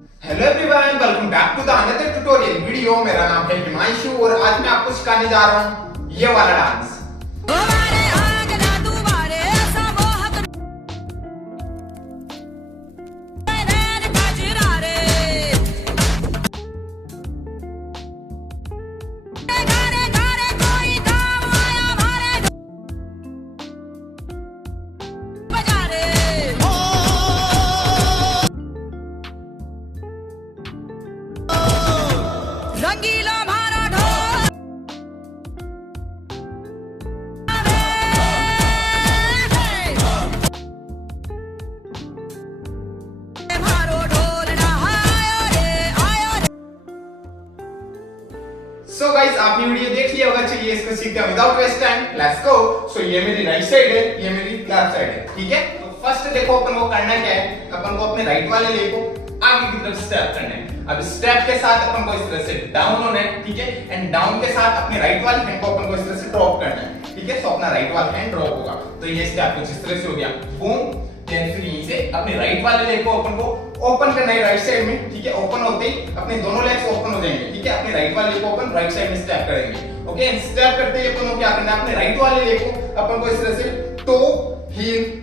Hello everyone, welcome back to the another tutorial video. मेरा नाम है हिमांशु और आज मैं आपको सिखाने जा रहा हूँ ये वाला डांस। रंगीला मारा ढोल मारो ढोल ना आयो रे। सो गाइस, आपने वीडियो देख लिया होगा। चलिए इसको सीखते हैं without waste time. Let's go. So ये मेरी राइट साइड है, ये मेरी लेफ्ट साइड है। ठीक है, तो फर्स्ट देखो अपन को करना क्या है। अपन को अपने राइट वाले लेग को आगे की तरफ स्टेप करना है। अब स्टेप के साथ अपन को इस तरह से डाउन होना है। ठीक है, एंड डाउन के साथ अपने राइट वाले हैंड को अपन को इस तरह से ड्रॉप करना है। ठीक है, सो अपना राइट वाला हैंड ड्रॉप होगा। तो ये स्टेप कुछ इस तरह से हो गया, बूम। देन फिर यहीं से अपने राइट वाले लेग को अपन को ओपन करना है राइट साइड में। ठीक है, ओपन होते ही अपने दोनों लेग्स ओपन हो जाएंगे। ठीक है, अपने राइट वाले लेग को अपन राइट साइड में स्टेप करेंगे। ओके, एंड स्टेप करते ही अपन को क्या करना है, अपने राइट वाले लेग को अपन को इस तरह से टो हील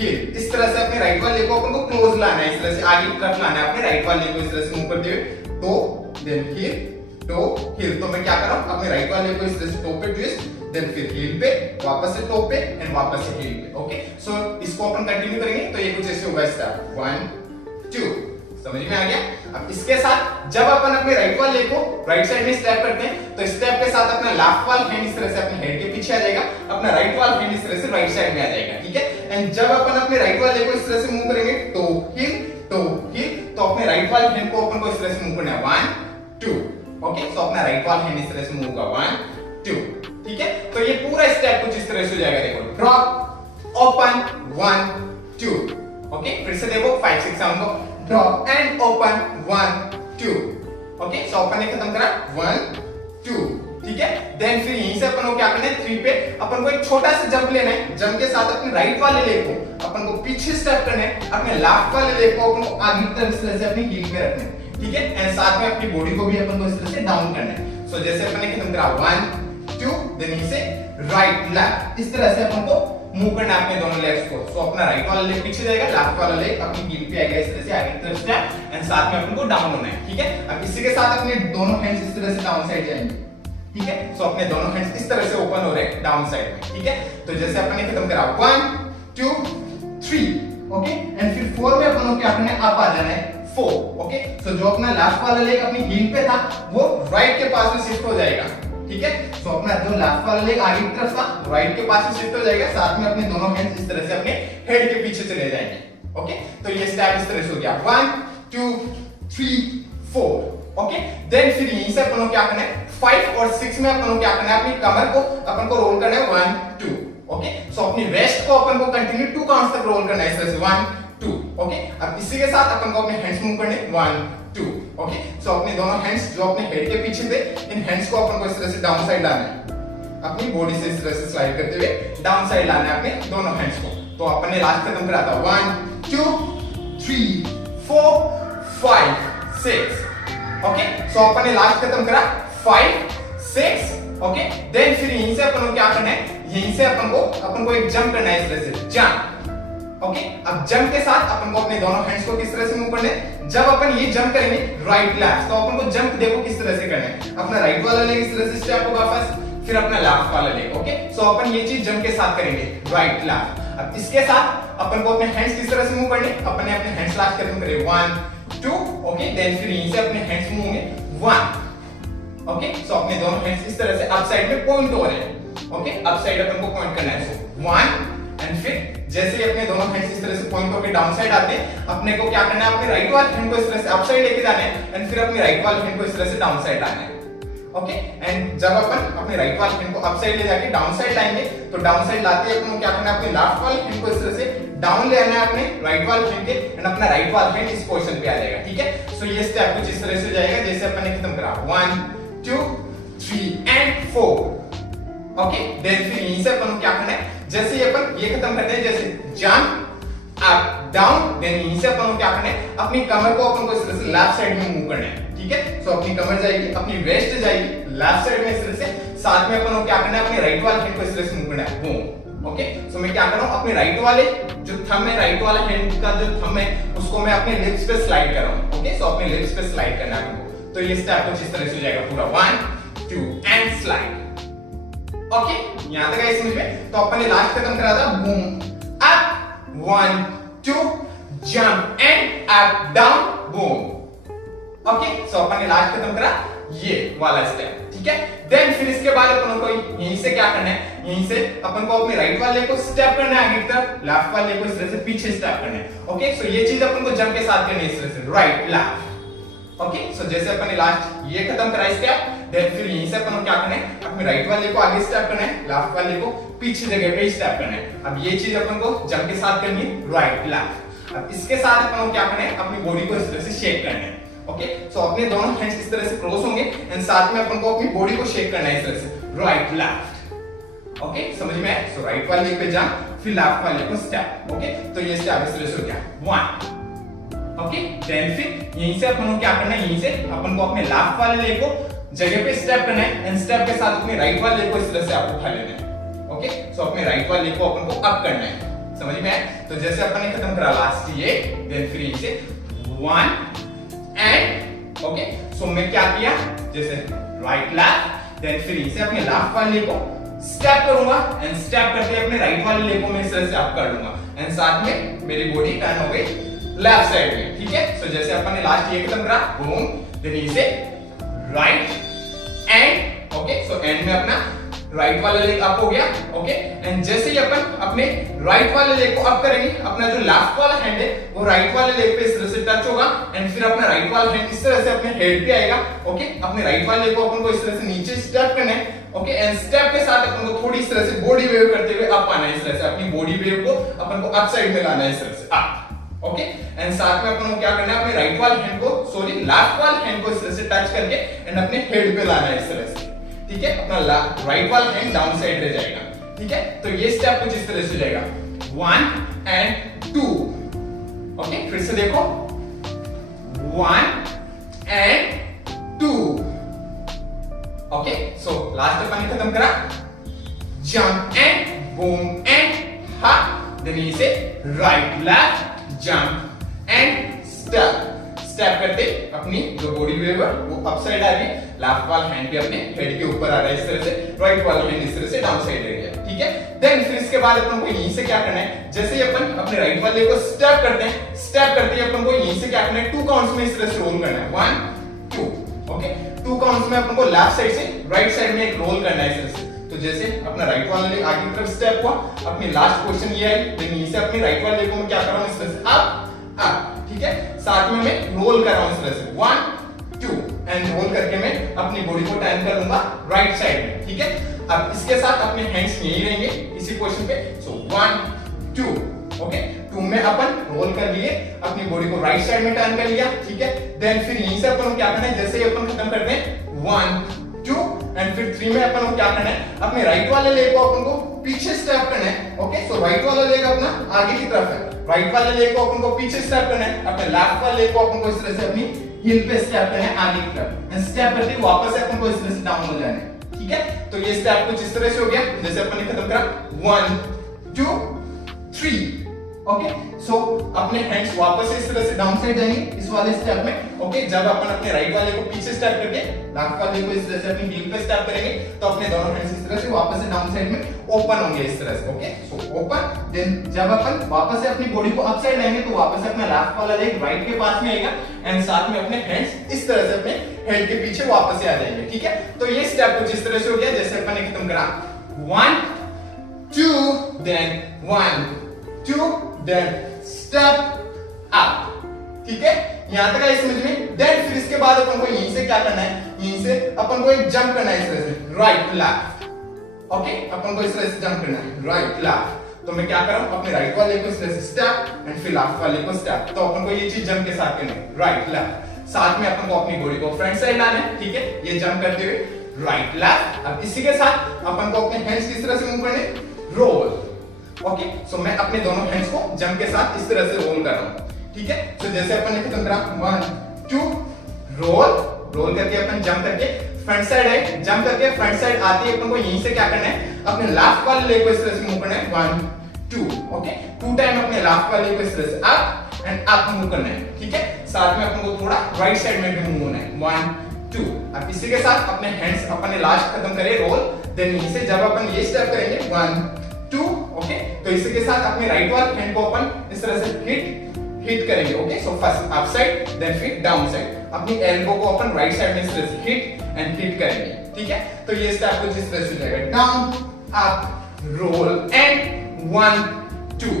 इस तरह से अपने राइट वाले को अपन को क्लोज लाना है। इस तरह से आगे की तरफ लाना है अपने राइट वाले को इस तरह से मूव करते हुए टो देन हील। तो मैं क्या कर रहा हूं, अपने राइट वाले को इस तरह से टो पे ट्विस्ट, देन फिर हील पे, वापस से टो पे एंड वापस से हील पे। ओके, सो इसको अपन कंटिन्यू करेंगे। तो ये कुछ ऐसे होगा स्टेप 1 2। समझ में आ गया। अब इसके साथ जब अपन अपने राइट वाले को राइट साइड में स्टेप करते हैं तो स्टेप के साथ अपना लेफ्ट वाला हैंड इस तरह से अपने हेड के पीछे आ जाएगा, अपना राइट वाला हैंड इस तरह से राइट साइड में आ जाएगा। ठीक है, एंड जब अपन अपने राइट वाले को इस तरह से मूव करेंगे टो हील, तो अपने राइट वाले हैंड को अपन को इस तरह से मूव करना है 1 2। ओके, सो अपना राइट वाला हैंड इस तरह से मूव होगा 1 2। ठीक है, तो ये पूरा स्टेप कुछ इस तरह से हो जाएगा। देखो, ड्रॉप ओपन 1 2। ओके, फिर से देखो 5 6 7 को drop and open 1 2। Okay, so अपन ने खत्म करा 1 2। ठीक है, देन फिर यहीं से अपन को क्या करना है, 3 पे अपन को एक छोटा सा जंप लेना है। जंप के साथ अपने राइट वाले लेग को अपन को पीछे स्टेप करना है, अपने लेफ्ट वाले लेग को अपन को आगे की तरफ इस तरह से अपनी हील पे रखना है। ठीक है, एंड साथ में अपनी बॉडी को भी अपन को इस तरह से डाउन करना है। सो जैसे अपन ने खत्म करा 1 2, देन यहीं से राइट लेफ्ट इस तरह से अपन को मूव करना है अपने दोनों लेग्स को। सो अपना राइट वाला लेग पीछे जाएगा, लेफ्ट वाला लेग अपनी हील पे आएगा इस तरह से आगे की तरफ स्टेप, एंड साथ में अपन को डाउन होना है। ठीक है, अब इसी के साथ अपने दोनों हैंड्स इस तरह से डाउन साइड जाएंगे। ठीक है, सो अपने दोनों हैंड्स इस तरह से ओपन हो रहे हैं डाउन साइड में। ठीक है, तो जैसे अपन ने खत्म करा 1 2 3। ओके, एंड फिर 4 में अपन को क्या करना है, अप आ जाना है 4। ओके, सो जो अपना लेफ्ट वाला लेग अपनी हील पे था वो राइट के पास में शिफ्ट हो जाएगा। ठीक है, सो अपना जो लेफ्ट वाला लेग आगे की तरफ था राइट के पास में शिफ्ट हो जाएगा। साथ में अपने दोनों हैंड्स इस तरह से अपने हेड के पीछे चले जाएंगे। ओके, तो ये स्टेप इस तरह से हो गया 1 2 3 4। ओके, देन फिर यहीं से अपन को क्या करना है, 5 और 6 में अपन को क्या करना है, अपनी कमर को अपन को रोल करना है 1 2। ओके, सो अपनी वेस्ट को अपन को कंटिन्यू 2 काउंट्स तक रोल करना है इस तरह से 1 2। ओके, अब इसी के साथ अपन को अपने हैंड्स मूव करने 1 2। ओके, सो अपने दोनों हैंड्स जो अपने हेड के पीछे थे इन हैंड्स को अपन को इस तरह से डाउन साइड लाना है, अपनी बॉडी से इस तरह से स्लाइड करते हुए डाउन साइड लाना है अपने दोनों हैंड्स को। तो अपन ने लास्ट खत्म करा था 1 2 3 4 5 6। ओके, सो अपन ने लास्ट खत्म करा 5 6। ओके, देन फिर यहीं से अपन को क्या करना है, यहीं से अपन को एक जंप करना है इस तरह से जंप। ओके, अब जंप के साथ अपन को अपने दोनों हैंड्स को किस तरह से मूव करना है, जब अपन ये जंप करेंगे राइट लेफ्ट, तो अपन को जंप देखो किस तरह से करना है, अपना राइट वाला लेग इस तरह से स्टेप होगा फर्स्ट, फिर अपना लेफ्ट वाला लेग। ओके, सो अपन ये चीज जंप के साथ करेंगे राइट लेफ्ट। अब इसके साथ अपन को अपने हैंड्स किस तरह से मूव करने, अपन ने अपने हैंड्स लास्ट खत्म करे 1 2। ओके, देन फिर यहीं से अपने हैंड्स मूव होंगे 1। ओके, सो अपने दोनों हैंड्स इस तरह से अप साइड में पॉइंट हो रहे हैं। ओके, अप साइड अपन को पॉइंट करना है। सो 1 एंड फिर जैसे ही अपने दोनों हैंड्स इस तरह से पॉइंट होकर डाउन साइड आते हैं, अपने को क्या करना है, अपने राइट वाले हैंड को इस तरह से अप साइड लेके जाना है, एंड फिर अपने राइट वाले हैंड को इस तरह से डाउन साइड लाना है। ओके, एंड जब अपन अपने राइट वाले हैंड को अप साइड ले जाके डाउन साइड लाएंगे, तो डाउन साइड लाते ही अपन को क्या करना है, अपने लेफ्ट वाले हैंड को इस तरह से डाउन ले आना है अपने राइट वाले हैंड के, एंड अपना राइट वाला हैंड इस पोजीशन पे आ जाएगा। ठीक है, सो ये स्टेप कुछ इस तरह से हो जाएगा जैसे अपन ने खत्म करा 1 2 3 एंड 4। ओके, देन फिर यहीं से अपन को क्या करना है, जैसे ही अपन ये खत्म करते हैं, जैसे जंप अप डाउन, देन यहीं से अपन को क्या करना है, अपनी कमर को अपन को इस तरह से लेफ्ट साइड में मूव करना है, ठीक है। सो अपनी कमर जाएगी, अपनी वेस्ट जाएगी लेफ्ट साइड में इस तरह से, साथ में अपन को क्या करना है, अपने राइट वाले हैंड को इस तरह से मूव करना है, बूम, ओके। सो मैं क्या कर रहा हूं, अपने राइट वाले जो थंब है, राइट वाला हैंड का जो थंब है उसको मैं अपने लिप्स पे स्लाइड कर रहा हूं, ओके। सो अपने लिप्स पे स्लाइड करना है आपको, तो ये स्टेप कुछ इस तरह से हो जाएगा पूरा, 1 2 एंड स्लाइड, ओके। यहां तक आई समझ में। तो अपन ने लास्ट खत्म करा था, boom up 1 2 jump and up down boom, okay. So अपन ने लास्ट खत्म करा ये वाला स्टेप, ठीक है। देन फिर इसके बाद अपन को यहीं से क्या करना है, यहीं से अपन को अपने राइट वाले को स्टेप करना है आगे की तरफ, लेफ्ट वाले को इस तरह से पीछे स्टेप करना है, ओके। सो ये चीज अपन को जंप के साथ करनी है इस तरह से, राइट लेफ्ट, ओके। सो जैसे अपन ने लास्ट ये खत्म करा स्टेप, देन फिर यहीं से अपन को क्या करना है, अपने राइट वाले को आगे स्टेप करना है, लेफ्ट वाले को पीछे जगह पे स्टेप करना है। अब ये चीज अपन को जंप के साथ करनी है, राइट लेफ्ट। अब इसके साथ अपन को क्या करना है, अपनी बॉडी को इस तरह से शेक करना है, ओके। सो अपने दोनों हैंड्स इस तरह से क्रॉस होंगे एंड साथ में अपन को अपनी बॉडी को शेक करना है इस तरह से, राइट लेफ्ट, ओके। समझ में आया। सो राइट वाले पे जंप, फिर लेफ्ट वाले को स्टेप, ओके। तो ये स्टेप इस तरह से हो गया 1, ओके। देन फिर यहीं से अपन को क्या करना है, यहीं से अपन को अपने लेफ्ट वाले लेग को जगह पे स्टेप करना है एंड स्टेप के साथ अपने राइट वाले लेग को इस तरह से आपको उठा लेना है, ओके। सो अपने राइट वाले लेग को अपन को अप करना है, समझ में आया। तो जैसे अपन ने खत्म करा लास्ट ये, देन फिर यहीं से 1 एंड, ओके। सो मैं क्या किया, जैसे राइट लेफ्ट, देन फिर इसे अपने लेफ्ट वाले लेग को स्टेप करूंगा एंड स्टेप करते अपने राइट वाले लेग को मैं इस तरह से अप कर लूंगा एंड साथ में मेरी बॉडी टर्न हो गई लेफ्ट साइड में, ठीक है। सो जैसे अपन ने लास्ट ये खत्म करा, बूम, देन इसे right and, okay. So and में अपना राइट वाला लेग अप हो गया, ओके। एंड जैसे ही अपन अपने राइट वाले लेग को अप करेंगे, अपना जो लेफ्ट वाला हैंड है वो राइट वाले लेग पे इस तरह से टच होगा एंड फिर अपना राइट वाला हैंड इस तरह से अपने हेड पे आएगा, ओके। अपने राइट वाले लेग को अपन को इस तरह से नीचे स्टेप करना है, ओके। एंड स्टेप के साथ अपन को थोड़ी इस तरह से बॉडी वेव करते हुए अप आना है, इस तरह से अपनी बॉडी वेव को अपन को अप साइड में लाना है इस तरह से अप, ओके। एंड साथ में अपन को क्या करना है, अपने राइट वाले हैंड को, सॉरी लेफ्ट वाले हैंड को इस तरह से टच करके एंड अपने हेड पे लाना है इस तरह से, ठीक है। अपना राइट वाला हैंड डाउन साइड रह जाएगा, ठीक है। तो ये स्टेप कुछ इस तरह से जाएगा 1 एंड 2, ओके। फिर से देखो 1 एंड 2, ओके। सो लास्ट अपन ने खत्म करा, जंप एंड बूम एंड हप, देन इसे right left jump and step, step करते अपनी जो बॉडी वेव है वो अप साइड आ रही है, लेफ्ट वाला हैंड भी अपने हेड के ऊपर आ रहा है इस तरह से, राइट वाला हैंड इस तरह से डाउन साइड रह गया, ठीक है। देन फिर इसके बाद अपन को यहीं से क्या करना है, जैसे ही अपन अपने राइट वाले को स्टेप करते हैं, स्टेप करते ही अपन को यहीं से क्या करना है, 2 काउंट्स में इस तरह से रोल करना है, 1 2, ओके। 2 काउंट्स में अपन को लेफ्ट साइड से राइट साइड में एक रोल करना है इस तरह से। तो जैसे अपना राइट वाला लेग आगे की तरफ स्टेप हुआ, अपनी लास्ट पोजीशन ये आई, देन यहीं से अपनी राइट वाले लेग को मैं क्या कर रहा हूं इस तरह से अप अप, ठीक है। साथ में मैं रोल कर रहा हूं इस तरह से 1 2 एंड रोल करके मैं अपनी बॉडी को टर्न कर लूंगा राइट साइड में, ठीक है। अब इसके साथ अपने हैंड्स यहीं रहेंगे इसी पोजीशन पे, सो 1 2, ओके। 2 में अपन रोल कर लिए, अपनी बॉडी को राइट साइड में टर्न कर लिया, ठीक है। देन फिर यहीं से अपन क्या करना है, जैसे ही अपन खत्म करते हैं 1 2 एंड फिर 3 में अपन को क्या करना है, अपने राइट वाले लेग को अपन को पीछे स्टेप करना है, ओके। सो राइट वाला लेग अपना आगे की तरफ है, राइट वाले लेग को अपन को पीछे स्टेप करना है, अपने लेफ्ट वाले लेग को अपन को इस तरह से अपनी हील पे स्टेप करना है आगे की तरफ एंड स्टेप करते ही वापस से अपन को इस तरह से डाउन हो जाना है, ठीक है। तो ये स्टेप कुछ इस तरह से हो गया, जैसे अपन ने खत्म करा 1 2 3, ओके। सो अपने हैंड्स वापस इस तरह से डाउन साइड जाएंगे इस वाले स्टेप में, ओके। जब अपन अपने राइट वाले को पीछे स्टेप करके लेफ्ट वाले को इस तरह से अपनी हील पे स्टेप करेंगे तो अपने दोनों हैंड्स इस तरह से वापस से डाउन साइड में ओपन होंगे इस तरह से, ओके। सो ओपन, देन जब अपन वापस से अपनी बॉडी को अप साइड लाएंगे तो वापस से अपना लेफ्ट वाला लेग राइट के पास में आएगा एंड साथ में अपने हैंड्स इस तरह से अपने हेड के पीछे वापस से आ जाएंगे, ठीक है। तो ये स्टेप कुछ इस तरह से हो गया, जैसे अपन ने खत्म करा 1 2 देन 1 2 देन स्टेप अप, ठीक है। यहां तक आई समझ में। देन फिर इसके बाद अपन को यहीं से क्या करना है, यहीं से अपन को एक जंप करना है इस तरह से राइट लेफ्ट, ओके। अपन को इस तरह से जंप करना है राइट लेफ्ट। तो मैं क्या कर रहा हूं, अपने राइट वाले को इस तरह से स्टेप एंड फिर लेफ्ट वाले को स्टेप। तो अपन को ये चीज जंप के साथ करनी है राइट लेफ्ट, साथ में अपन को अपनी बॉडी को फ्रंट साइड लाना है, ठीक है। ये जंप करते हुए राइट लेफ्ट। अब इसी के साथ अपन को अपने हैंड्स किस तरह से मूव करने, रोल ओके, सो मैं अपने दोनों हैंड्स को जंप के साथ इस तरह से रोल कर रहा हूं, ठीक है। सो जैसे अपन ने खत्म करा 1 2 रोल करके अपन जंप करके फ्रंट साइड है, जंप करके फ्रंट साइड आती है, अपन को यहीं से क्या करना है, अपने लेफ्ट वाले लेग को इस तरह से मूव करना है 1 2, ओके। 2 टाइम अपने लेफ्ट वाले लेग को इस तरह से अप एंड अप मूव करना है, ठीक है। साथ में अपन को थोड़ा राइट साइड में भी मूव होना है 1 2। अब इसी के साथ अपने हैंड्स अपन ने लास्ट खत्म करे रोल, देन यहीं से जब अपन ये स्टेप करेंगे 1 2, ओके, तो इसी के साथ अपने राइट वाले हैंड को अपन इस तरह से हिट करेंगे, okay. So first up side then फिर डाउन साइड, अपनी एल्बो को अपन राइट साइड में इस तरह से हिट करेंगे, ठीक है। तो ये स्टेप कुछ इस तरह से हो जाएगा, down up role and 1 2,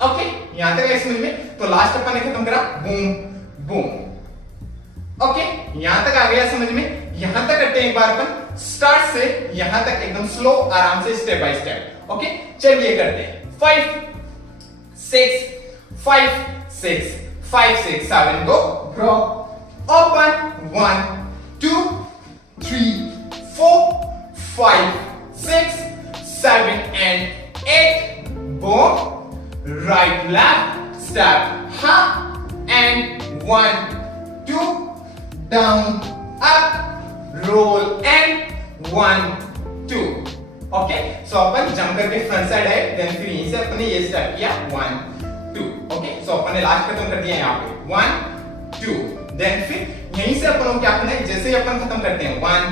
okay. यहां तक है समझ में। तो लास्ट अपन ने खत्म करा बूम बूम, ओके। यहां तक आ गया समझ में। यहां तक करते हैं एक बार अपन स्टार्ट से यहां तक एकदम स्लो आराम से स्टेप बाय स्टेप, ओके। चलिए करते हैं 5 6 5 6 5 6 7 गो, drop open 1 2 3 4 5 6 7 and 8 boom, right left step hop and 1 2 down up roll and 1 2, okay. So upon jump करके फ्रंट साइड है, देन फिर यहीं से अपने ये स्टेप किया 1 2, ओके। सो अपन ने लास्ट खत्म कर दिया यहाँ पे 1 2, देन फिर यहीं से अपन को क्या करना है, जैसे ही अपन खत्म करते हैं 1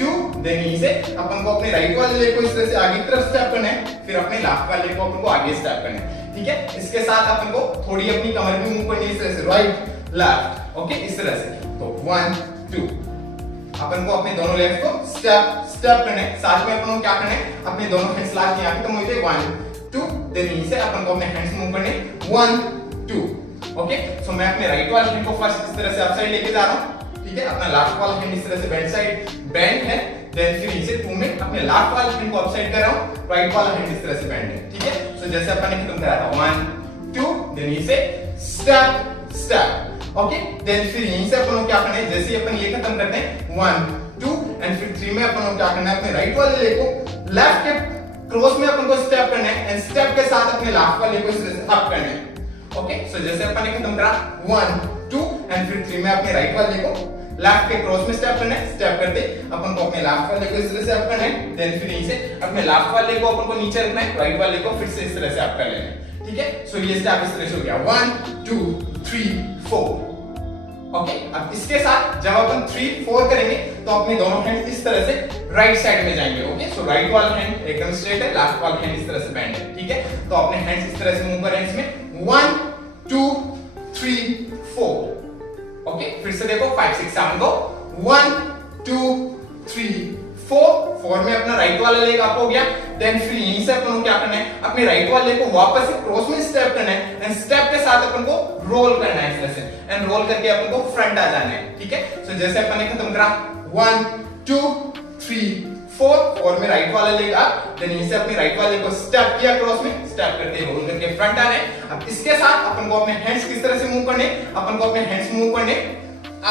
2, देन यहीं से अपन को अपने राइट वाले लेग को इस तरह से आगे की तरफ स्टेप करना है, फिर अपने लेफ्ट वाले लेग को अपन को आगे स्टेप करना है, ठीक है। इसके साथ अपन को थोड़ी अपनी कमर भी मूव करनी है इस तरह से राइट लेफ्ट, ओके, इस तरह से। तो 1 2, अपन को अपने दोनों लेग्स को स्टेप करना है, साथ में अपन को क्या करना है, अपने दोनों हैंड्स लास्ट यहां पे खत्म हुए थे 1 2, देन यहीं से अपन को अपने हैंड्स मूव करने 1 2, ओके। सो मैं अपने राइट वाले हैंड को फर्स्ट इस तरह से अप साइड लेके जा रहा हूं, ठीक है। अपना लेफ्ट वाला हैंड इस तरह से बेंड साइड बेंड है, देन फिर यहीं से 2 में अपने लेफ्ट वाले हैंड को अप साइड कर रहा हूं, राइट वाला हैंड इस तरह से बेंड है, ठीक है। सो जैसे अपन ने खत्म करा था 1 2, देन यहीं से स्टेप स्टेप, ओके। देन फिर यहीं से अपन को क्या करना है, जैसे ही अपन ये खत्म करते हैं 1 2 एंड फिर 3 में अपन को क्या करना है, अपने राइट वाले लेग को लेफ्ट के क्रॉस में अपन को स्टेप करना है एंड स्टेप के साथ अपने लेफ्ट वाले लेग को इस तरह से अप करना है, ओके। सो जैसे अपन ने खत्म करा 1 2 एंड फिर 3 में अपने राइट वाले लेग को लेफ्ट के क्रॉस में स्टेप करना है, स्टेप करते अपन को अपने लेफ्ट वाले को इस तरह से अप करना है, देन फिर यहीं से अपने लेफ्ट वाले को अपन को नीचे रखना है, राइट वाले को फिर से इस तरह से अप कर लेना है, ठीक है। सो ये स्टेप इस तरह से हो गया 1 2 3 4, ओके। अब इसके साथ जब अपन 3 4 करेंगे तो अपने दोनों हैंड इस तरह से राइट साइड में जाएंगे, ओके। सो राइट वाला हैंड एकदम स्ट्रेट है, लेफ्ट वाला हैंड इस तरह से बेंड है, ठीक है। तो अपने हैंड्स इस तरह से मूव करें इसमें 1 2 3 4, ओके। फिर से देखो 5 6 7 को 1 2 3 4 में अपना राइट वाला लेग अप हो गया, देन फिर यहीं से अपन को क्या करना है, अपने राइट वाले लेग को वापस से क्रॉस में स्टेप करना है एंड स्टेप के साथ अपन को रोल करना है इस तरह से एंड रोल करके अपन को फ्रंट आ जाना है, ठीक है। सो जैसे अपन ने खत्म करा 1 2 3 4 में राइट वाला लेग अप, देन यहीं से अपने राइट वाले को स्टेप किया क्रॉस में, स्टेप करके रोल करके फ्रंट आना है। अब इसके साथ अपन को अपने हैंड्स किस तरह से मूव करने, अपन को अपने हैंड्स मूव करने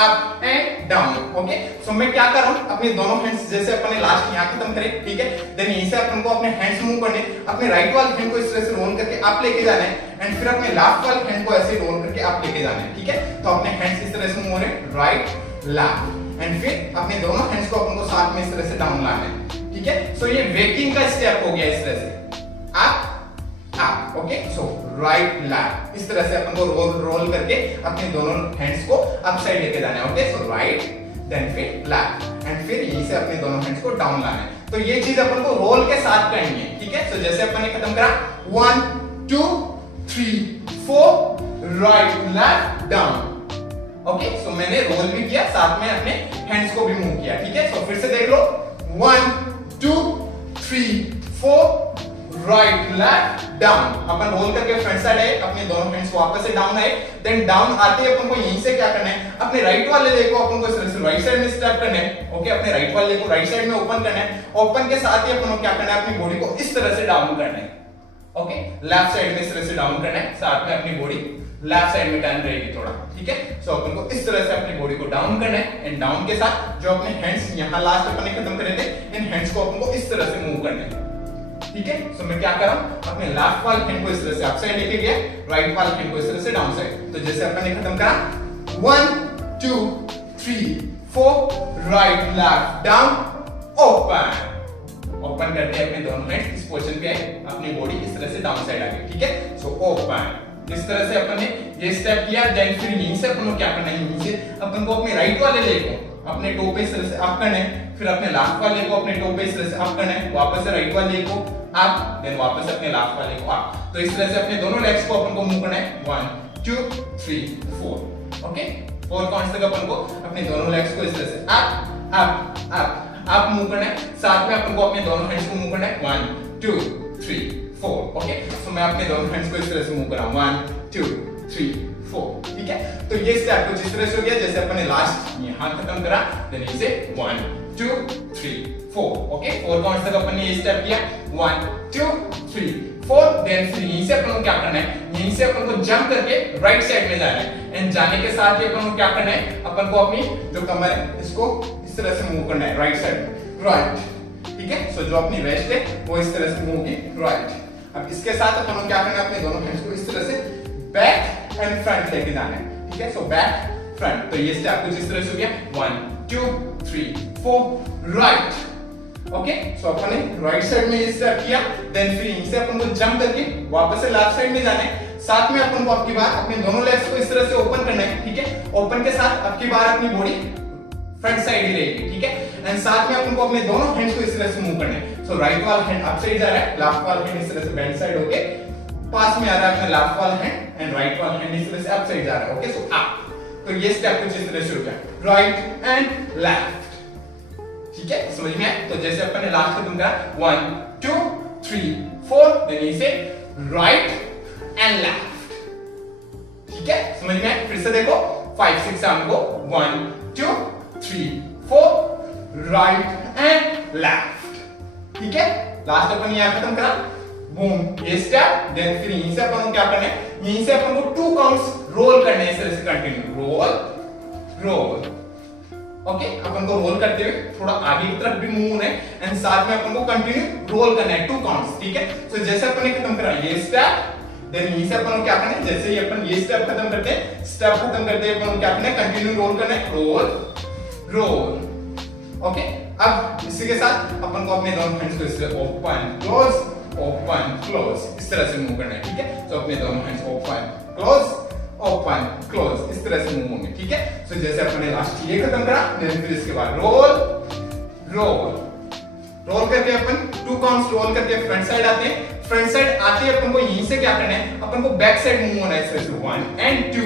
अप एंड डाउन, ओके। सो मैं क्या कर रहा हूं, अपने दोनों हैंड्स जैसे अपन ने लास्ट यहां खत्म करे, ठीक है। देन यहीं से अपन को अपने हैंड्स मूव करने, अपने राइट वाले हैंड को इस तरह से रोल करके अप लेके जाना है एंड फिर अपने लेफ्ट वाले हैंड को ऐसे रोल करके अप लेके जाना है, ठीक है। तो अपने हैंड्स इस तरह से मूव हो रहे हैं राइट लेफ्ट एंड फिर अपने दोनों हैंड्स को अपन को साथ में इस तरह से डाउन लाना है, ठीक है। सो ये वेकिंग का स्टेप हो गया इस तरह से अप अप, ओके। सो राइट लेफ्ट इस तरह से अपन को रोल करके अपने दोनों हैंड्स को अप साइड लेके जाना है, ओके। सो राइट देन फिर लेफ्ट एंड फिर यहीं से अपने दोनों हैंड्स को डाउन लाना है। तो ये चीज अपन को रोल के साथ करनी है, ठीक है। सो जैसे अपन ने खत्म करा 1 2 3 4 राइट लेफ्ट डाउन, ओके। सो मैंने रोल भी किया, साथ में अपने हैंड्स को भी मूव किया, ठीक है। सो फिर से देख लो 1 2 3 4 राइट लेफ्ट डाउन, अपन रोल करके फ्रंट साइड है, अपने दोनों हैंड्स वापस से डाउन आए, देन डाउन आते ही अपन को यहीं से क्या करना है, अपने राइट वाले लेग को अपन को इस तरह से राइट साइड में स्टेप करना है, ओके। अपने राइट वाले लेग को राइट साइड में ओपन करना है, ओपन के साथ ही अपन को क्या करना है, अपनी बॉडी को इस तरह से डाउन करना है, ओके। लेफ्ट साइड में इस तरह से डाउन करना है, साथ में अपनी बॉडी लेफ्ट साइड में टर्न रहेगी थोड़ा, ठीक है। सो अपन को इस तरह से अपनी बॉडी को डाउन करना है एंड डाउन के साथ जो अपने हैंड्स यहां लास्ट अपन ने खत्म करे थे, इन हैंड्स को अपन को इस तरह से मूव करना है, ठीक है। सो मैं क्या कर रहा हूं, अपने लेफ्ट वाले हैंड को इस तरह से अप साइड लेके गया, राइट वाले हैंड को इस तरह से डाउन साइड। तो जैसे अपन ने खत्म करा 1 2 3 4 right left down open. Open करते हैं अपने दोनों हैंड इस पोजीशन पे आए, अपनी बॉडी इस तरह से डाउन साइड आ गई, ठीक है। सो ओपन इस तरह से अपन ने ये स्टेप किया। देन फिर यहीं से अपन को क्या करना है, यहीं से अपन को अपने राइट वाले लेग को अपने टो पे इस तरह से अप करना है, फिर अपने लेफ्ट वाले को अपने टो पे इस तरह से अप करना है, वापस से राइट वाले को अप, देन वापस अपने लेफ्ट वाले को अप। तो इस तरह से अपने दोनों लेग्स को अपन को मूव करना है 1 2 3 4। ओके, 4 काउंट्स तक अपन को अपने दोनों लेग्स को इस तरह से up up up up move करना है। साथ में अपन को अपने दोनों हैंड्स को मूव करना है 1 2 3 4। ओके, सो मैं अपने दोनों हैंड्स को इस तरह से मूव कर रहा हूं 1 2 3 4, ठीक है। तो ये स्टेप कुछ इस तरह से हो गया जैसे अपन ने लास्ट यहां खत्म करा, देन इसे 1 2 3 4। ओके, 4 काउंट्स तक अपन ने ये स्टेप किया 1 2 3 4। देन फिर यहीं से अपन को क्या करना है, यहीं से अपन को जंप करके राइट साइड में जाना है, एंड जाने के साथ ही अपन को क्या करना है, अपन को अपनी जो कमर है इसको इस तरह से मूव करना है राइट साइड राइट, ठीक है। सो जो अपनी वेस्ट है वो इस तरह से मूव की राइट। अब इसके साथ अपन को क्या करना है, अपने दोनों हैंड्स को इस तरह से बैक एंड फ्रंट लेके जाना है, ठीक है। सो बैक फ्रंट, तो ये स्टेप कुछ इस तरह से हो गया 1 2 3 4 राइट। ओके, सो अपन ने राइट साइड में ये स्टेप किया, देन फिर यहीं से अपन को जंप करके वापस से लेफ्ट साइड में जाना है। साथ में अपन को आपकी बार अपने दोनों लेग्स को इस तरह से ओपन करना है, ठीक है। ओपन के साथ आपकी बार अपनी बॉडी फ्रंट साइड ही रहेगी, ठीक है। एंड साथ में अपन को अपने दोनों हैंड्स को इस तरह से मूव करना है। सो राइट वाला हैंड अप साइड जा रहा है, लेफ्ट वाला हैंड इस तरह से बेंड साइड होके पास में आ रहा है अपना लेफ्ट वाला हैंड, एंड राइट वाला हैंड इस तरह से अप साइड जा रहा है। Okay, so up. तो ये स्टेप कुछ इस तरह से हो गया राइट एंड लेफ्ट, ठीक है, समझ में आया। तो जैसे अपन ने लास्ट खत्म करा 1 2 3 4, देन इसे राइट एंड लेफ्ट, ठीक है, समझ में आया। फिर से देखो 5 6 7 को 1 2 3 4 राइट एंड लेफ्ट, ठीक है। लास्ट अपन यहां खत्म करा, बूम, ये स्टेप। देन फिर यहीं से अपन को क्या करना है, यहीं से अपन को 2 काउंट्स रोल करने हैं इस तरह से कंटिन्यू रोल रोल। ओके, अपन को रोल करते हुए थोड़ा आगे की तरफ भी मूव होना है, एंड साथ में अपन को कंटिन्यू रोल करना है 2 काउंट्स, ठीक है। सो जैसे अपन ने खत्म करा ये स्टेप, देन यहीं से अपन को क्या करना है, जैसे ही अपन ये स्टेप खत्म करते हैं, स्टेप खत्म करते हैं अपन को क्या करना है, कंटिन्यू रोल करना है रोल रोल। ओके, अब इसी के साथ अपन को अपने दोनों हैंड्स को इस तरह ओपन क्लोज इस तरह से मूव करना है, ठीक है। तो अपने दोनों हैंड्स ओपन क्लोज इस तरह से मूव होंगे, ठीक है। सो जैसे अपन ने लास्ट ये खत्म करा, देन फिर इसके बाद रोल रोल रोल करके अपन 2 काउंट्स रोल करके फ्रंट साइड आते हैं। फ्रंट साइड आते ही अपन को यहीं से क्या करना है, अपन को बैक साइड मूव होना है इस तरह से 1 एंड 2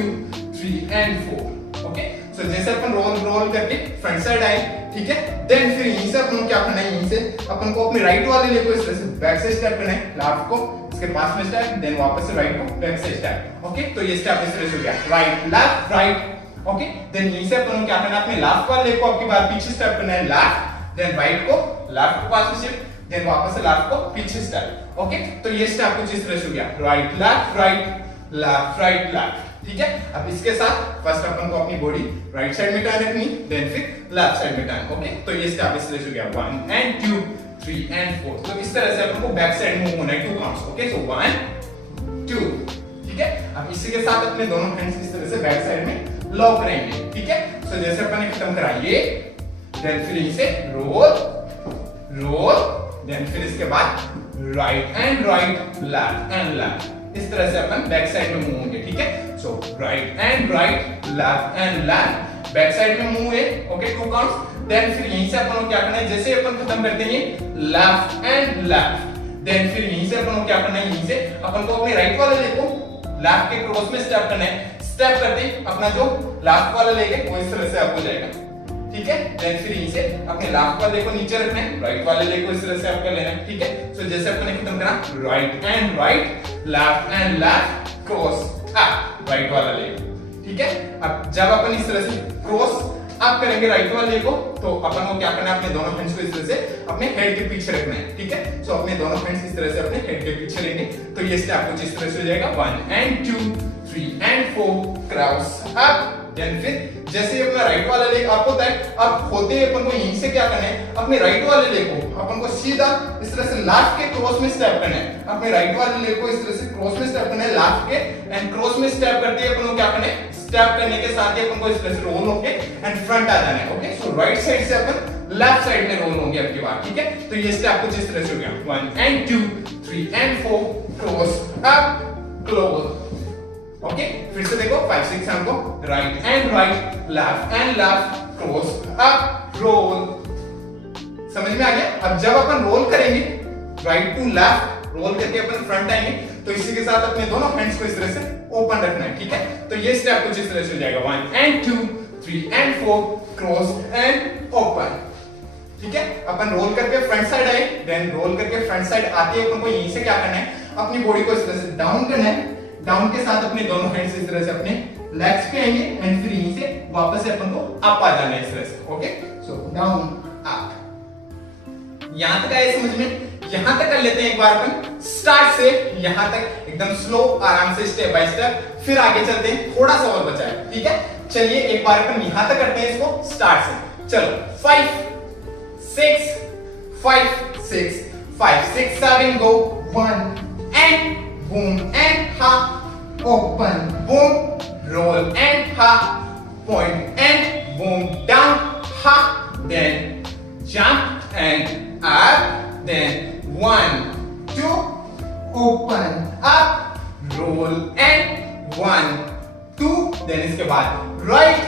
3 एंड 4। ओके, सो जैसे अपन रोल करके फ्रंट साइड आए, ठीक है। देन फिर यहीं से अपन को क्या करना है, यहीं से अपन को अपने राइट वाले लेग को इस तरह से बैक से स्टेप करना है, लेफ्ट को इसके पास में स्टेप, देन वापस से राइट को बैक से स्टेप। ओके, तो ये स्टेप इस तरह से हो गया right left right. Okay, then यहीं से अपन को क्या करना है, अपने लेफ्ट वाले लेग को आपकी बार पीछे स्टेप करना है लेफ्ट, देन राइट को लेफ्ट को पास में शिफ्ट, देन वापस से लेफ्ट को पीछे स्टेप। ओके, तो ये स्टेप कुछ इस तरह से हो गया राइट लेफ्ट राइट लेफ्ट, ठीक है। अब इसके साथ फर्स्ट अपन को अपनी बॉडी राइट साइड में टर्न रखनी, देन फिर लेफ्ट साइड में टर्न। ओके, तो ये स्टेप इस तरह से हो गया 1 एंड 2 3 एंड 4। तो इस तरह से अपन को बैक साइड मूव होना है 2 काउंट्स। ओके, सो 1 2, ठीक है। अब इसी के साथ अपने दोनों हैंड्स इस तरह से बैक साइड में लॉक रहेंगे, ठीक है। सो जैसे अपन ने खत्म करा ये, देन फिर इसे रोल रोल, देन फिर इसके बाद राइट एंड लेफ्ट इस तरह से अपन बैक साइड में मूव होंगे, ठीक है। So right and left back side में मूव है। Okay, 2 counts. देन फिर यहीं से अपन को क्या करना है, जैसे अपन खत्म करते हैं लेफ्ट एंड लेफ्ट, देन फिर यहीं से अपन को क्या करना है, यहीं से अपन को अपने राइट वाले लेग को लेफ्ट के क्रॉस में स्टेप करना है। स्टेप करते ही अपना जो लेफ्ट वाला लेग है वो इस तरह से अप हो जाएगा, ठीक है। देन फिर यहीं से अपने लेफ्ट वाले को नीचे रखना है, राइट वाले लेग को इस तरह से अप कर लेना है, ठीक है। सो जैसे अपन ने खत्म करा right and left cross up right वाला लेग, ठीक है। अब जब अपन इस तरह से क्रॉस अप करेंगे राइट वाले लेग को, तो अपन को क्या करना है, अपने दोनों हैंड्स को इस तरह से अपने हेड के पीछे रखना है, ठीक है। सो अपने दोनों हैंड्स इस तरह से अपने हेड के पीछे लेंगे, तो ये स्टेप कुछ इस तरह से हो जाएगा 1 and 2 3 and 4 cross up then फिर जैसे अपना राइट वाला लेग अप होता है, अब होते ही अपन को यहीं से क्या करना है, अपने राइट वाले लेग को अपन को सीधा इस तरह से लास्ट के क्रॉस में स्टेप करना है। अपने राइट वाले लेग को इस तरह से क्रॉस में स्टेप करना है लास्ट के, एंड क्रॉस में स्टेप करते ही अपन को क्या करना है, स्टेप करने के साथ ही अपन को इस तरह से रोल होके एंड फ्रंट आ जाना है। ओके, सो राइट साइड से अपन लेफ्ट साइड में रोल होंगे आपकी बात, ठीक है। तो ये स्टेप कुछ इस तरह से हो गया 1 and 2 3 and 4 cross up close. Okay, फिर से देखो 5 6 7 को right and right, left and left, cross up role. समझ में आ गया? अब जब अपन रोल करेंगे राइट टू लेफ्ट, रोल करके अपन फ्रंट आएंगे, तो इसी के साथ अपने दोनों हैंड्स को इस तरह से ओपन रखना है, ठीक है। तो ये स्टेप कुछ इस तरह से हो जाएगा 1 and 2 3 and 4 cross and open, ठीक है। अपन रोल करके फ्रंट साइड आए, देन रोल करके फ्रंट साइड आते ही अपन को यहीं से क्या करना है, अपनी बॉडी को इस तरह से डाउन करना है। डाउन के साथ अपने दोनों हैंड्स इस तरह से अपने लेग्स पे आएंगे एंड फिर यहीं से वापस से अपन को अप आ जाना है इस तरह से। Okay, so down up. यहां तक आए समझ में? यहां तक कर लेते हैं एक बार अपन स्टार्ट से यहां तक एकदम स्लो आराम से स्टेप बाय स्टेप, फिर आगे चलते हैं, थोड़ा सा और बचा है, ठीक है। चलिए एक बार अपन यहां तक करते हैं इसको स्टार्ट से। चलो 5 6 5 6 5 6 7 go 1 and boom and half open boom roll and half point and boom down half, then jump and up, then 1 2 open up roll and 1 2, then इसके बाद right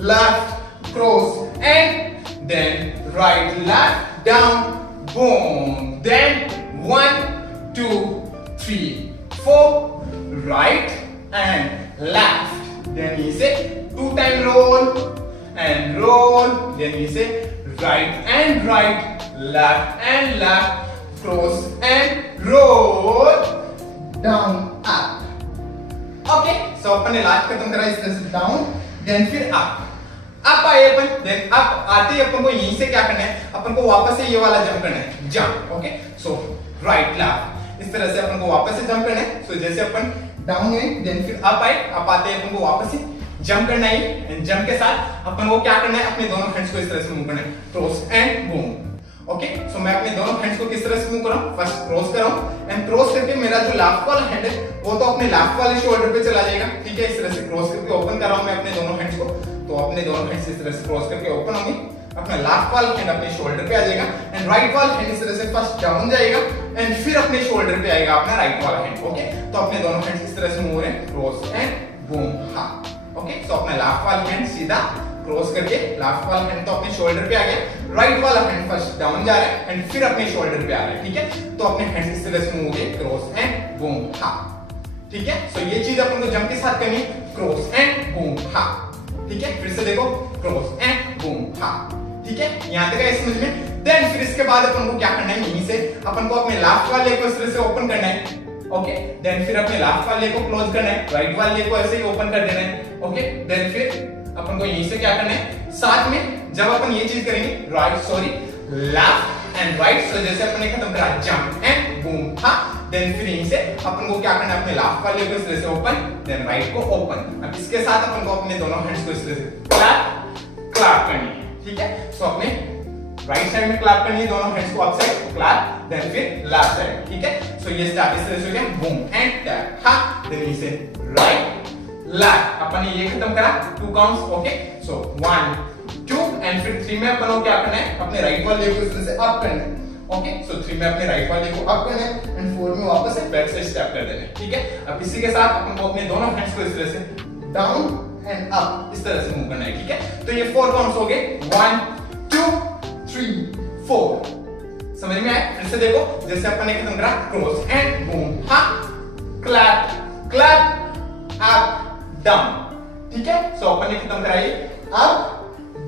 left cross and then right left down boom, then 1 2 3 4 right and left, then you say 2 time roll and roll, then you say right and right, left and left, cross and roll down up। Okay, so अपन ने last खत्म करा इस तरह से down, then फिर up आए अपन, then up आते ही अपन को यहीं से क्या करना है, अपन को वापस से ये वाला जंप करना है, जंप। ओके, सो राइट लेफ्ट इस तरह से अपन को वापस से जंप करना है। सो जैसे अपन डाउन हुए देन फिर अप आए, अप आते ही अपन को वापस से जंप करना है, एंड जंप के साथ अपन को क्या करना है, अपने दोनों हैंड्स को इस तरह से मूव करना है, क्रॉस एंड बूम। ओके, सो मैं अपने दोनों हैंड्स को किस तरह से मूव कर रहा हूं, फर्स्ट क्रॉस कर रहा हूं एंड क्रॉस करके मेरा जो लेफ्ट वाला हैंड है वो तो अपने लेफ्ट वाले शोल्डर पे चला जाएगा, ठीक है। इस तरह से क्रॉस करके ओपन कर रहा हूं मैं अपने दोनों हैंड्स को, तो अपने दोनों हैंड्स इस तरह से क्रॉस करके ओपन होंगे, अपना लेफ्ट वाला हैंड अपने शोल्डर पे आ जाएगा एंड राइट वाला हैंड इस तरह से फर्स्ट डाउन जाएगा एंड फिर अपने शोल्डर पे आएगा अपना राइट वाला हैंड। ओके, तो अपने दोनों हैंड्स इस तरह से मूव हो रहे हैं, क्रॉस एंड बूम हा। ओके, सो अपना लेफ्ट वाला हैंड सीधा क्रॉस करके, लेफ्ट वाला हैंड तो अपने शोल्डर पे आ गया, राइट वाला हैंड फर्स्ट डाउन जा रहा है एंड फिर अपने शोल्डर पे आ रहा है, ठीक है। तो अपने हैंड्स इस तरह से मूव हो गए, क्रॉस एंड बूम हा, ठीक है। सो ये चीज अपन को जंप के साथ करनी, क्रॉस एंड बूम हा, ठीक है। फिर से देखो क्रॉस एंड बूम हा, ठीक है। यहां तक है समझ में? देन फिर इसके बाद अपन को क्या करना है, यहीं से अपन को अपने लेफ्ट वाले को इस तरह से ओपन करना है। ओके, देन फिर अपने लेफ्ट वाले को क्लोज करना है, राइट वाले को ऐसे ही ओपन कर देना है। ओके, देन फिर अपन को यहीं से क्या करना है, साथ में जब अपन ये चीज करेंगे लेफ्ट एंड राइट, सो जैसे अपन ने खत्म करा जंप एंड बूम हा, देन फिर यहीं से अपन को क्या करना है, अपने लेफ्ट वाले को इस तरह से ओपन, देन राइट को ओपन। अब इसके साथ अपन को अपने दोनों हैंड्स को इस तरह से क्लैप करनी है, ठीक है। सो अपने राइट साइड में क्लैप करनी है दोनों हैंड्स को, अप साइड क्लैप, देन फिर लेफ्ट साइड, ठीक है। सो ये स्टेप इस तरह से हो गया, बूम एंड टैप हा, देन इसे राइट लेफ्ट, अपन ने ये खत्म करा 2 काउंट्स। ओके, सो 1 2 एंड फिर 3 में अपन को क्या करना है, अपने राइट वाले को इस तरह से अप करना है। ओके, सो 3 में अपने राइट वाले को अप करना है एंड 4 में वापस से बैक साइड स्टेप कर देना है, ठीक है। अब इसी के साथ अपन को अपने दोनों हैंड्स को इस तरह से डाउन एंड अप इस तरह से मूव करना है, ठीक है। तो ये 4 काउंट्स हो गए, 1 2 3 4। समझ में आया? फिर से देखो जैसे अपन ने खत्म करा, क्रॉस एंड बूम हा, क्लैप क्लैप अप डाउन, ठीक है। सो अपन ने खत्म कराई अप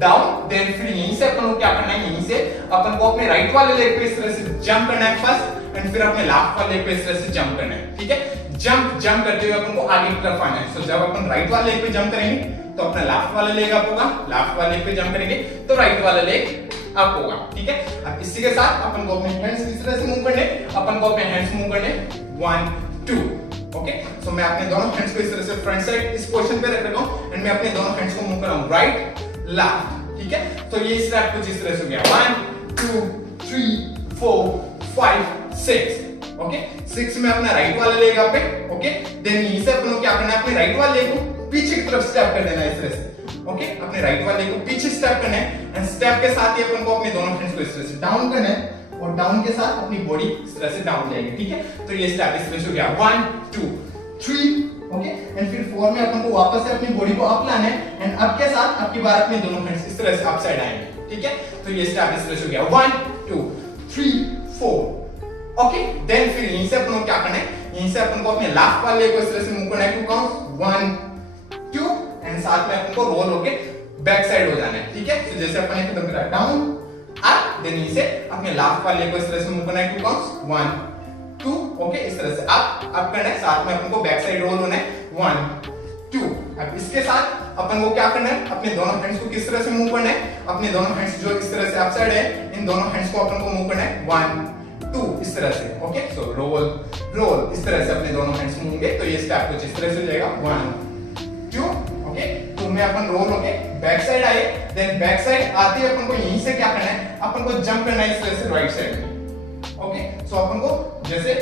डाउन, देन फिर यहीं से अपन को क्या करना है, यहीं से अपन को अपने राइट वाले लेग पे इस तरह से जंप करना है फर्स्ट एंड फिर अपने लेफ्ट वाले लेग पे इस तरह से जंप करना है, ठीक है। जंप करते हुए अपन को आगे की तरफ आना है। सो जब अपन राइट वाले लेग पे जंप करेंगे तो अपना लेफ्ट वाला लेग अप होगा, लेफ्ट वाले लेग पे जंप करेंगे तो राइट वाला लेग अप होगा, ठीक है। अब इसी के साथ अपन को अपने हैंड्स इस तरह से मूव करने, अपन को अपने हैंड्स मूव करने 1 2। ओके, सो मैं अपने दोनों हैंड्स को इस तरह से फ्रंट साइड इस पोजीशन पे रख रहा हूं एंड मैं अपने दोनों हैंड्स को मूव कर रहा हूं राइट लेफ्ट, ठीक है। तो ये स्टेप कुछ इस तरह से हो गया 1 2 3 4 5 6, ओके। 6 में अपना राइट वाला लेग पे, ओके। देन यहीं से अपन को क्या करना है, अपने राइट वाले लेग को पीछे की तरफ स्टेप कर देना है इस तरह से, ओके। अपने राइट वाले लेग को पीछे स्टेप करना है एंड स्टेप के साथ ही अपन को अपने दोनों हैंड्स को इस तरह से डाउन करना है और डाउन के साथ अपनी बॉडी इस तरह से डाउन जाएगी, ठीक है। तो ये स्टेप इस तरह से हो गया 1 2 3, ओके। एंड फिर 4 में अपन को वापस से अपनी बॉडी को अप लाना है एंड अप के साथ आपकी बार अपने दोनों हैंड्स इस तरह से अप साइड आएंगे, ठीक है। तो ये स्टेप इस तरह से हो गया 1 2 3 4, ओके। देन फिर यहीं से अपन को क्या करना है, यहीं से अपन को अपने लेफ्ट वाले को इस तरह से मूव करना है 2 काउंट 1 2 एंड साथ में अपन को रोल होके बैक साइड हो जाना है, ठीक है। तो जैसे अपन ने खत्म करा डाउन अप, देन यहीं से अपने लेफ्ट वाले को इस तरह से मूव करना है 2 काउंट 1 2, ओके। इस तरह से अप करना है, साथ में अपन को बैक साइड रोल होना है 1 2। अब इसके साथ अपन को क्या करना है, अपने दोनों हैंड्स को किस तरह से मूव करना है, अपने दोनों हैंड्स जो इस तरह से अप साइड है इन दोनों हैंड्स को अपन को मूव करना है 1 2 इस तरह से, ओके। सो रोल रोल इस तरह से अपने दोनों हैंड्स मूव होंगे। तो ये स्टेप कुछ इस तरह से हो जाएगा 1 2, ओके। तो में अपन रोल होके बैक साइड आए, देन बैक साइड आते ही अपन को यहीं से क्या करना है, अपन को जंप करना है इस तरह से राइट साइड में, ओके। सो अपन को जैसे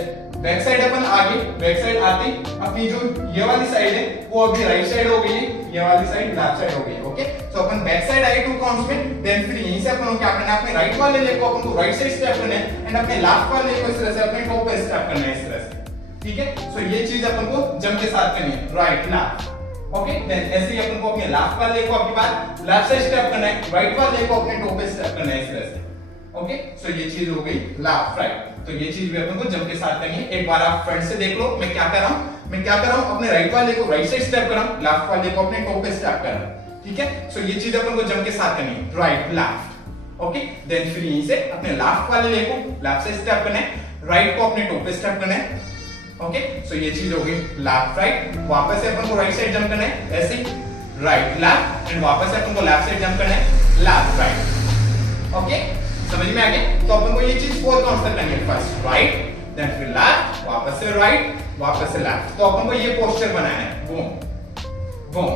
बैक साइड अपन आगे बैक साइड आते अपनी जो ये वाली साइड है वो अभी राइट साइड हो गई, ये वाली साइड लेफ्ट साइड हो गई, ओके। सो अपन बैक साइड आए 2 काउंट्स में, देन फिर यहीं से अपन को क्या करना है, अपने राइट वाले लेग को अपन को राइट साइड स्टेप करना है एंड अपने लेफ्ट वाले लेग को इस तरह से अपने टॉप पे स्टेप करना है इस तरह से, ठीक है। सो ये चीज अपन को जंप के साथ करनी है राइट लेफ्ट, ओके। देन ऐसे ही अपन को अपने लेफ्ट वाले लेग को अपनी बार लेफ्ट साइड स्टेप करना है, राइट वाले लेग को अपने टॉप पे स्टेप करना है इस तरह से, ओके। सो ये चीज हो गई लेफ्ट राइट। तो ये चीज भी अपन को जंप के साथ करनी है। एक बार आप फ्रंट से देख लो मैं क्या कर रहा हूं, मैं क्या कर रहा हूं, अपने राइट वाले को राइट साइड स्टेप कर रहा हूं, लेफ्ट वाले को अपने टॉप पे स्टेप कर रहा हूं, ठीक है। सो ये चीज अपन को जंप के साथ करनी है राइट लेफ्ट, ओके। देन फिर यहीं से अपने लेफ्ट वाले लेग को लेफ्ट साइड स्टेप करना है, राइट को अपने टॉप पे स्टेप करना है, ओके। सो ये चीज हो गई लेफ्ट राइट। वापस से अपन को राइट साइड जंप करना है ऐसे राइट लेफ्ट एंड वापस से अपन को लेफ्ट साइड जंप करना है लेफ्ट राइट, ओके। समझ में आ गया। तो अपन को ये चीज 4 काउंट्स तक करनी है, फर्स्ट राइट देन फिर लेफ्ट वापस से राइट वापस से लेफ्ट। तो अपन को ये पोस्चर बनाना है boom boom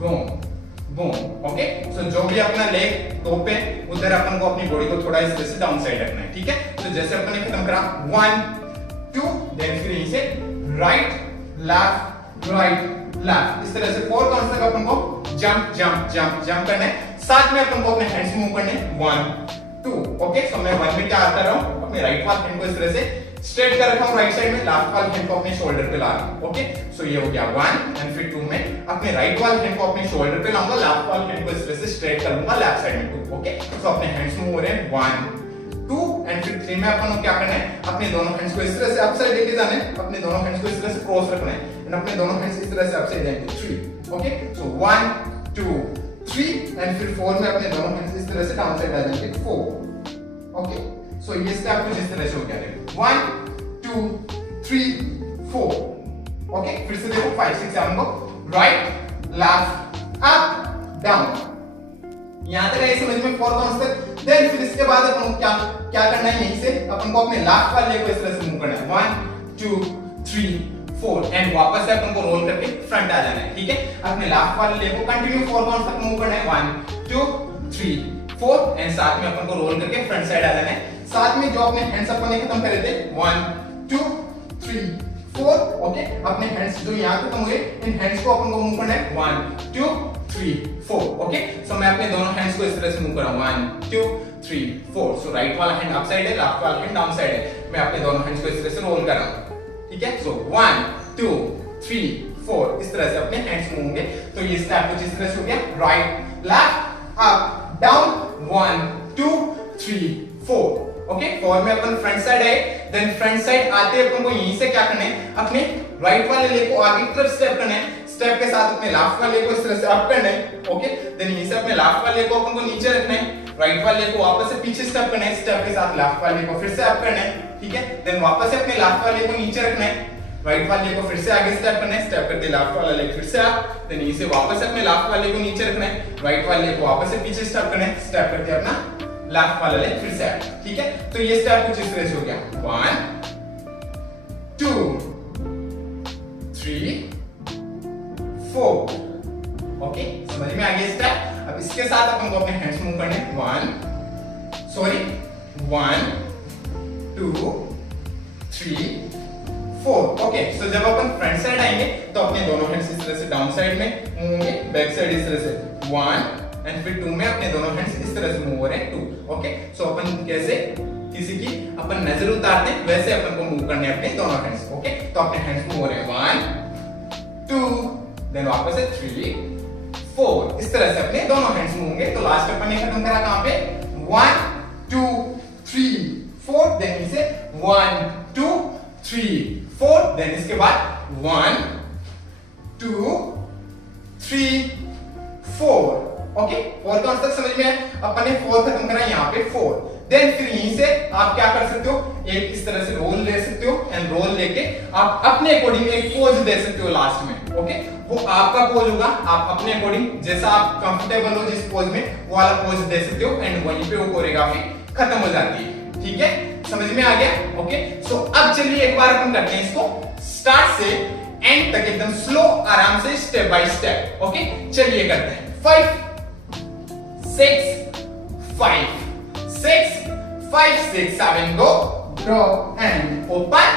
boom boom, okay. So जो भी अपना लेग टॉप पे उधर अपन को अपनी बॉडी को थोड़ा इस तरह से डाउन साइड रखना है, ठीक है। तो जैसे अपन ने खत्म करा 1 2 देन फिर यहीं से राइट लेफ्ट इस तरह से 4 काउंट्स तक अपन को जंप जंप जंप जंप करना है, साथ में अपन को अपने हैंड्स मूव करने 1 2, ओके। सो मैं 1 में क्या कर रहा हूं, अपने राइट वाले हैंड को इस तरह से स्ट्रेट कर रखा हूं राइट साइड में, लेफ्ट वाले हैंड को अपने शोल्डर पे ला रहा हूं, ओके। सो ये हो गया 1 एंड फिर 2 में अपने राइट वाले हैंड को अपने शोल्डर पे लाऊंगा, लेफ्ट वाले हैंड को इस तरह से स्ट्रेट कर लूंगा लेफ्ट साइड में 2, ओके। सो अपने हैंड्स मूव हो रहे हैं 1 2 एंड फिर 3 में अपन को क्या करना है, अपने दोनों हैंड्स को इस तरह से अप साइड लेके जाना है, अपने दोनों हैंड्स को इस तरह से क्रॉस रखना है एंड अपने दोनों हैंड्स इस तरह से अप साइड जाएंगे 3, ओके। सो 1 2 3 एंड फिर 4 में अपने दोनों हैंड्स इस तरह से डाउन साइड आ जाएंगे 4, ओके। सो ये स्टेप कुछ इस तरह से हो गया, देखो 1 2 3 4, ओके। फिर से देखो 5 6 7 को राइट लेफ्ट अप डाउन, यहां तक आई समझ में 4 काउंट्स तक। देन फिर इसके बाद अपन को क्या करना है, यहीं से अपन को अपने लेफ्ट वाले को इस तरह से मूव करना है 1 2 3 4 एंड वापस से अपन को रोल करके फ्रंट आ जाना है, ठीक है। अपने लेफ्ट वाले लेग को कंटिन्यू 4 काउंट्स तक मूव करना है 1 2 3 4 एंड साथ में अपन को रोल करके फ्रंट साइड आ जाना है, साथ में जो अपने हैंड्स अपन ने खत्म करे थे 1 2 3 4, ओके। अपने हैंड्स जो यहां खत्म हुए इन हैंड्स को अपन को मूव करना है 1 2 3 4, ओके। सो मैं अपने दोनों हैंड्स को इस तरह से मूव कर रहा हूं 1 2 3 4। सो राइट वाला हैंड अप साइड है, लेफ्ट वाला हैंड डाउन साइड है, मैं अपने दोनों हैंड्स को इस तरह से रोल कर रहा हूं, ठीक है। सो 1 2 3 4 इस तरह से अपने हैंड्स मूव होंगे। तो ये स्टेप कुछ इस तरह से हो गया right left up down 1 2 3 4, okay. 4 में अपन फ्रंट साइड आए, देन फ्रंट साइड आते अपन को यहीं से क्या करना है, अपने राइट वाले लेग को आगे की तरफ स्टेप करना है, स्टेप के साथ अपने लेफ्ट वाले को इस तरह से अप करना है, ओके। देन यहीं से अपने लेफ्ट वाले को अपन को नीचे रखना है, राइट वाले को वापस से पीछे स्टेप करना है, स्टेप के साथ लेफ्ट वाले को फिर से अप करना है, ठीक है। देन वापस से अपने लेफ्ट वाले को नीचे रखना है, राइट वाले को फिर से आगे स्टेप करना है, स्टेप करते लेफ्ट वाला लेग फिर से अप, देन यहीं से वापस अपने लेफ्ट वाले को नीचे रखना है, राइट वाले को वापस से पीछे स्टेप करना है, स्टेप करके अपना लेफ्ट वाला लेग फिर से अप, ठीक है। तो ये स्टेप कुछ इस तरह से हो गया 1 2 ये स्टेप। अब इसके साथ अपन को अपने हैंड्स मूव करने 1 2 3 4। ओके, सो जब अपन फ्रंट साइड आएंगे तो अपने दोनों हैंड्स इस तरह से डाउन साइड में मूव होंगे, बैक साइड इस तरह से 1 एंड फिर 2 में अपने दोनों हैंड्स इस तरह से मूव हो रहे हैं 2। ओके, सो अपन कैसे किसी की अपन नजर उतारते हैं वैसे अपन को मूव करने अपने दोनों हैंड्स। ओके, तो अपने हैंड्स मूव हो रहे हैं 1 2 देन वापस से 3 4। इस तरह से अपने दोनों हैंड्स मूव होंगे। तो लास्ट अपन ने खत्म करा कहां पे 1 2 3 4 देन इसे 1 2 3 4 देन इसके बाद 1 2 3 4। ओके, 4 कौन तक समझ में है? अपन ने 4 खत्म करा यहाँ पे 4। देन फिर यहीं से आप क्या कर सकते हो, एक इस तरह से रोल ले सकते हो एंड रोल लेके आप अपने अकॉर्डिंग एक पोज दे सकते हो लास्ट में। ओके, वो आपका पोज होगा, आप अपने अकॉर्डिंग जैसा आप कंफर्टेबल हो जिस पोज में वो वाला पोज दे सकते हो एंड वहीं पे वो कोरियोग्राफी खत्म हो जाती है। ठीक है, समझ में आ गया? ओके, सो अब चलिए एक बार अपन करते हैं इसको स्टार्ट से एंड तक एकदम स्लो आराम से स्टेप बाय स्टेप। ओके, चलिए करते हैं 5 6 5 6 5 6 7 go drop and open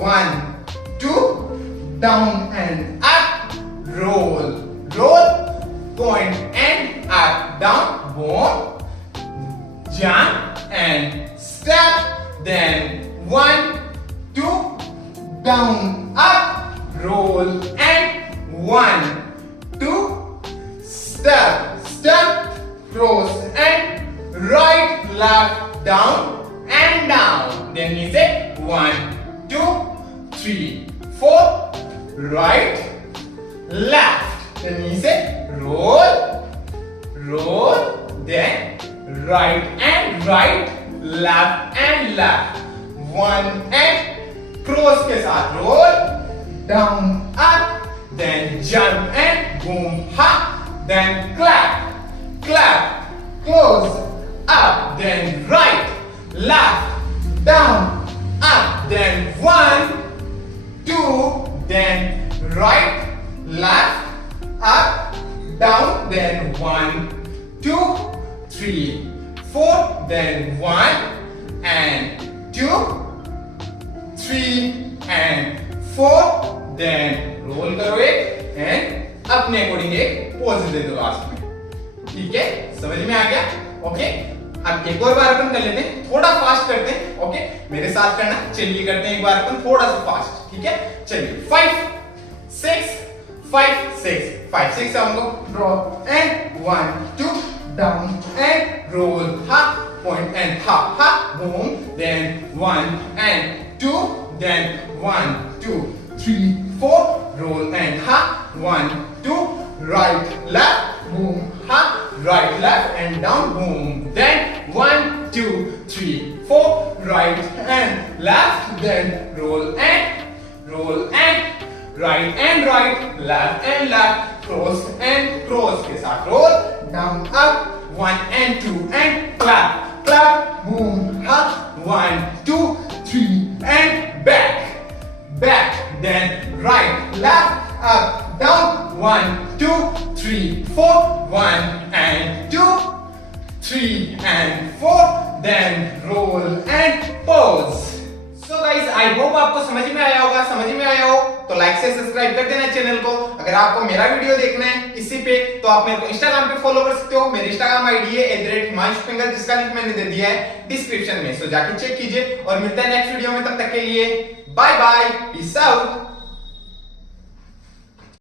1 2 down and up roll roll point and up down boom jump and step then 1 2 down up roll and 1 2 step step cross and right left down and down then we say 1 2 3 4 right left then we say roll roll then right and right left and left 1 and cross के साथ roll down up then jump and boom hop then clap clap close up then right left down up then 1 2 then right left up down then 1 2 3 4 then 1 and 2 3 and 4 then roll करो एक and अपने according एक pose दे दो last में। ठीक है, समझ में आ गया? ओके, अब एक और बार अपन कर लेते हैं, थोड़ा फास्ट करते हैं। ओके, मेरे साथ करना, चलिए करते हैं एक बार अपन थोड़ा सा फास्ट। ठीक है, चलिए 5 6 5 6 5 6 हमको drop and 1 2 down and roll hop point and hop hop boom then 1 and 2 then 1 2 3 4 roll and hop 1 2 right left boom hop right left and down boom then 1 2 3 4 right and left then roll and right and right left and left cross के साथ roll down up 1 and 2 and clap clap boom hop 1 2 3 and back then right left up down 1 2 3 4 1 and 2 3 and 4 then roll and pose। So guys, I hope आपको समझ में आया होगा। समझ में आया हो तो लाइक से सब्सक्राइब कर देना चैनल को। अगर आपको मेरा वीडियो देखना है इसी पे तो आप मेरे को इंस्टाग्राम पे फॉलो कर सकते हो। मेरी इंस्टाग्राम आईडी है @himanshu जिसका लिंक मैंने दे दिया है डिस्क्रिप्शन में। सो जाके चेक कीजिए और मिलते हैं नेक्स्ट वीडियो में। तब तक के लिए बाय बाय, पीस आउट।